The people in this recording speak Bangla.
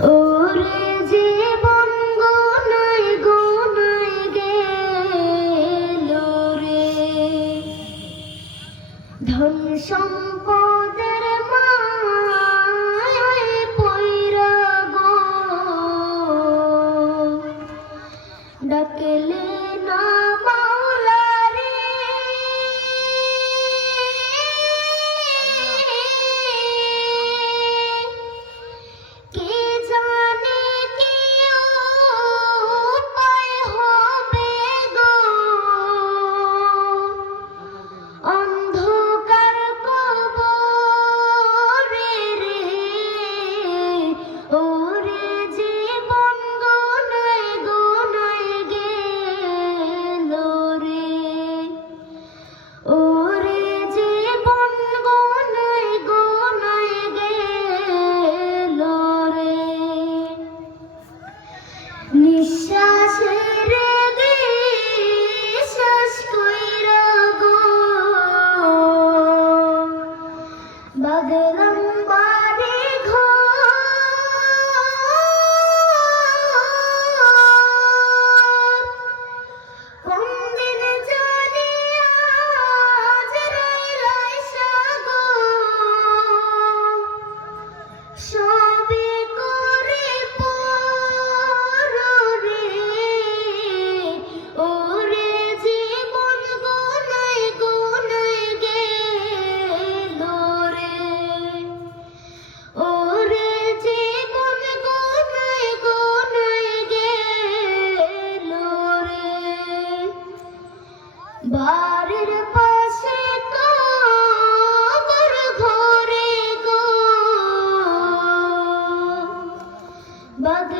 ওরে জীবন গোনায় গোনায় গেল রে, ধন সম্পদের মায়ায় পইরা গো, ডাকলে না মাওলা রে, কে জানে কি উপায় হবে গো, অন্ধকার কবরে রে, ওরে জীবন গোনায় গোনায় গেল রে, ওরে জীবন গোনায় গোনায় গেল রে, নিঃশ্বাসের বিশ্বাস কইরা গো, বাদলাম বাড়ি ঘর, কোন দিন জানি আজরাইল আইসা গো, সবে করে পর রে, ওরে জীবন গোনায় গোনায় গেল রে, ওরে জীবন গোনায় গোনায় গেল রে, বাড়ির পাশে কবর ঘরে গো, বাঘ